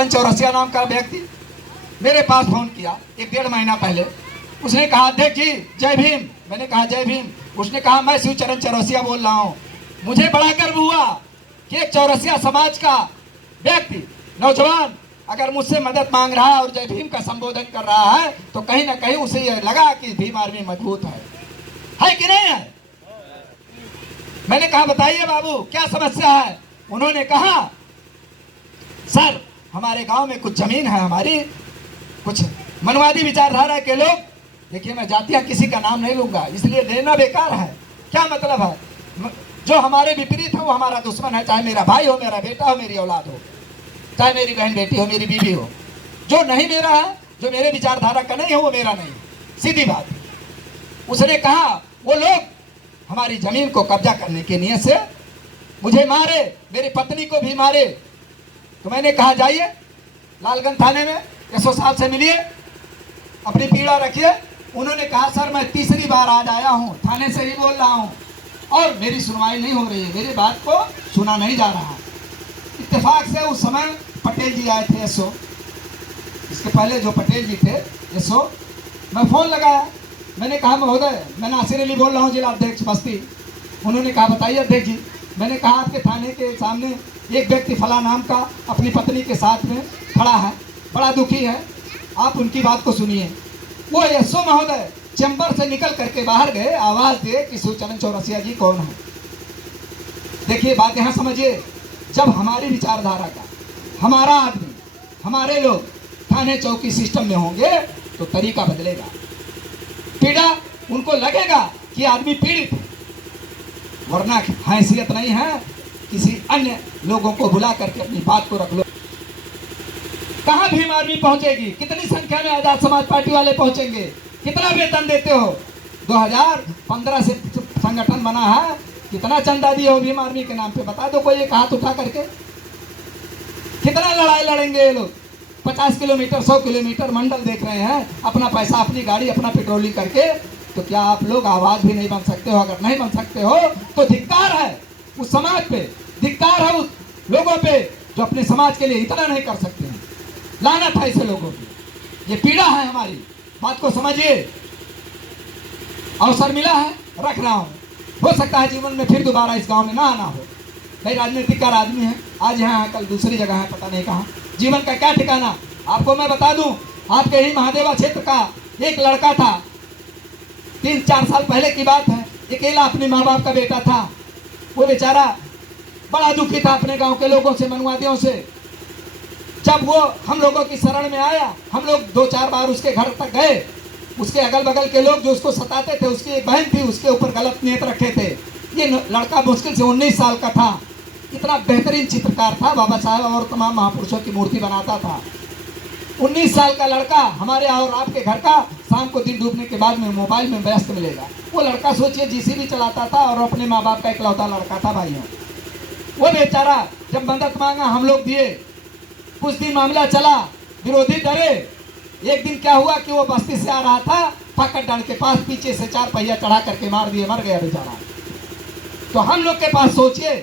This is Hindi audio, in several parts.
चरण चौरसिया नाम का व्यक्ति मेरे पास फोन किया 1-1.5 महीना पहले। उसने कहा अध्यक्ष जी जय भीम। मैंने कहा जय भीम। उसने कहा मैं शिव चरण चौरसिया बोल रहा हूँ। मुझे बड़ा गर्व हुआ कि एक चौरसिया समाज का व्यक्ति नौजवान अगर मुझसे मदद मांग रहा है और जय भीम का संबोधन कर रहा है तो कहीं ना कहीं उसे यह लगा कि भीम आर्मी मजबूत है कि नहीं है। मैंने कहा बताइए बाबू क्या समस्या है। उन्होंने कहा सर हमारे गांव में कुछ जमीन है, हमारी कुछ मनवादी विचारधारा के लोग, देखिए मैं जातियां किसी का नाम नहीं लूंगा इसलिए लेना बेकार है। क्या मतलब है, जो हमारे विपरीत है वो हमारा दुश्मन है, चाहे मेरा भाई हो, मेरा बेटा हो, मेरी औलाद हो, चाहे मेरी बहन बेटी हो, मेरी बीवी हो। जो नहीं मेरा है, जो मेरे विचारधारा का नहीं है वो मेरा नहीं, सीधी बात। उसने कहा वो लोग हमारी जमीन को कब्जा करने की नीयत से मुझे मारे, मेरी पत्नी को भी मारे। तो मैंने कहा जाइए लालगंज थाने में एसओ साहब से मिलिए, अपनी पीड़ा रखिए। उन्होंने कहा सर मैं तीसरी बार आज आया हूँ, थाने से ही बोल रहा हूँ और मेरी सुनवाई नहीं हो रही है, मेरी बात को सुना नहीं जा रहा। इत्तेफाक से उस समय पटेल जी आए थे एसओ, इसके पहले जो पटेल जी थे एसओ। मैं फ़ोन लगाया, मैंने कहा महोदय मैं नासिर अली बोल रहा हूँ, जिला अध्यक्ष बस्ती। उन्होंने कहा बताइए अध्यक्ष जी। मैंने कहा आपके थाने के सामने एक व्यक्ति फला नाम का अपनी पत्नी के साथ में खड़ा है, बड़ा दुखी है, आप उनकी बात को सुनिए। वो एसओ महोदय चैम्बर से निकल करके बाहर गए, आवाज़ दिए कि शिव चरण चौरसिया जी कौन है। देखिए बात यहाँ समझिए, जब हमारी विचारधारा का हमारा आदमी, हमारे लोग थाने चौकी सिस्टम में होंगे तो तरीका बदलेगा। पीड़ा उनको लगेगा कि आदमी पीड़ित है, वरना हैसियत नहीं है किसी अन्य लोगों को बुला करके अपनी बात को रख लो। कहाँ भीम आर्मी पहुंचेगी, कितनी संख्या में आजाद समाज पार्टी वाले पहुंचेंगे, कितना वेतन देते हो। 2015 से संगठन बना है, कितना चंदा दिए हो भीम आर्मी के नाम पे, बता दो कोई एक हाथ उठा करके। कितना लड़ाई लड़ेंगे ये लोग, 50 किलोमीटर 100 किलोमीटर मंडल देख रहे हैं, अपना पैसा अपनी गाड़ी अपना पेट्रोलिंग करके। तो क्या आप लोग आवाज भी नहीं बन सकते हो? अगर नहीं बन सकते हो तो धिक्कार है उस समाज पे, धिक्कार है उस लोगों पे जो अपने समाज के लिए इतना नहीं कर सकते हैं। लानत है ऐसे लोगों की, ये पीड़ा है हमारी, बात को समझिए। अवसर मिला है रख रहा हूँ, हो सकता है जीवन में फिर दोबारा इस गांव में ना आना हो। भाई राजनीतिक कार आदमी है, आज यहाँ है कल दूसरी जगह है, पता नहीं कहाँ। जीवन का क्या ठिकाना। आपको मैं बता दूं, आपके ही महादेवा क्षेत्र का एक लड़का था, 3-4 साल पहले की बात है, अकेला अपने माँ बाप का बेटा था। वो बेचारा बड़ा दुखी था अपने गांव के लोगों से, मनवादियों से। जब वो हम लोगों की शरण में आया, हम लोग 2-4 बार उसके घर तक गए। उसके अगल बगल के लोग जो उसको सताते थे, उसकी एक बहन थी, उसके ऊपर गलत नियत रखे थे। ये लड़का मुश्किल से 19 साल का था, इतना बेहतरीन चित्रकार था, बाबा साहब और तमाम महापुरुषों की मूर्ति बनाता था। 19 साल का लड़का हमारे और आपके घर का शाम को दिन डूबने के बाद में मोबाइल में व्यस्त मिलेगा। वो लड़का सोचिए जीसीबी चलाता था और अपने माँ बाप का इकलौता लड़का था भाइयों। वो बेचारा जब मदद मांगा हम लोग दिए, कुछ दिन मामला चला, विरोधी डरे। एक दिन क्या हुआ कि वो बस्ती से आ रहा था, फाकट डाल के पास पीछे से 4 पहिया चढ़ा करके मार दिए, मर गया बेचारा। तो हम लोग के पास सोचिए,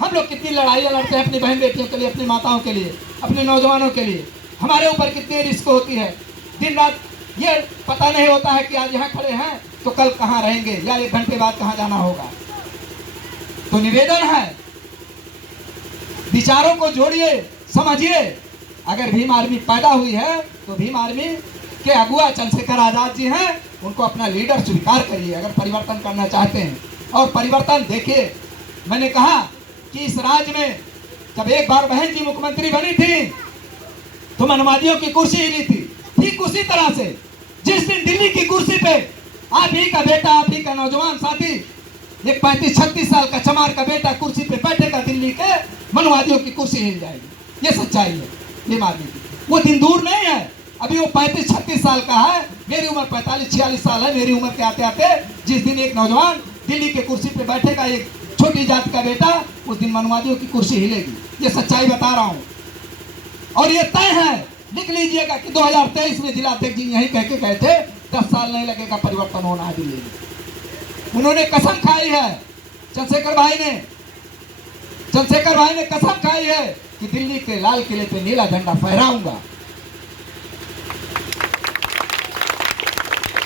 हम लोग कितनी लड़ाइयाँ लड़ते हैं अपनी बहन बेटियों के लिए, अपनी माताओं के लिए, अपने नौजवानों के लिए। हमारे ऊपर कितनी रिस्क होती है, दिन रात ये पता नहीं होता है कि आज यहाँ खड़े हैं तो कल कहाँ रहेंगे या 1 घंटे बाद कहाँ जाना होगा। तो निवेदन है, विचारों को जोड़िए, समझिए। अगर भीम आर्मी पैदा हुई है तो भीम आर्मी के अगुआ चंद्रशेखर आजाद जी हैं, उनको अपना लीडर स्वीकार करिए अगर परिवर्तन करना चाहते हैं। और परिवर्तन देखिए, मैंने कहा कि इस राज्य में जब एक बार बहन जी मुख्यमंत्री बनी थी तो मनवादियों की कुर्सी हिली थी। ठीक उसी तरह से जिस दिन दिल्ली की कुर्सी पे आप ही का बेटा, आप ही का नौजवान साथी, एक 35-36 साल का चमार का बेटा कुर्सी पे बैठेगा, दिल्ली के मनवादियों की कुर्सी हिल जाएगी। ये सच्चाई है भीम आर्मी की। वो दिन दूर नहीं है, अभी वो 35-36 साल का है, मेरी उम्र 45-46 साल है। मेरी उम्र के आते आते जिस दिन एक नौजवान दिल्ली के कुर्सी पे बैठेगा, एक छोटी जाति का बेटा, उस दिन मनवादियों की कुर्सी हिलेगी। ये सच्चाई बता रहा हूँ और ये तय है, लिख लीजिएगा कि 2023 में जिला अध्यक्ष जी यही कह के गए थे 10 साल नहीं लगेगा परिवर्तन होना है दिल्ली में। उन्होंने कसम खाई है, चंद्रशेखर भाई ने कसम खाई है कि दिल्ली के लाल किले पे नीला झंडा फहराऊंगा।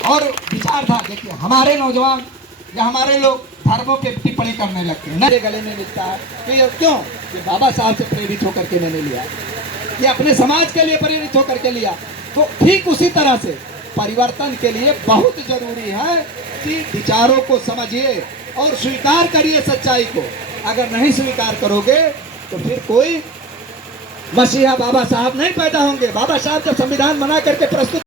और विचार था, देखिए हमारे नौजवान या हमारे लोग धर्मों पे टिप्पणी करने लगते हैं, मेरे गले में मिलता है तो ये क्यों? ये बाबा साहब से प्रेरित होकर के मैंने लिया, ये अपने समाज के लिए प्रेरित होकर के लिया। तो ठीक उसी तरह से परिवर्तन के लिए बहुत जरूरी है कि विचारों को समझिए और स्वीकार करिए सच्चाई को। अगर नहीं स्वीकार करोगे तो फिर कोई मसीहा बाबा साहब नहीं पैदा होंगे। बाबा साहब जब संविधान बना करके प्रस्तुत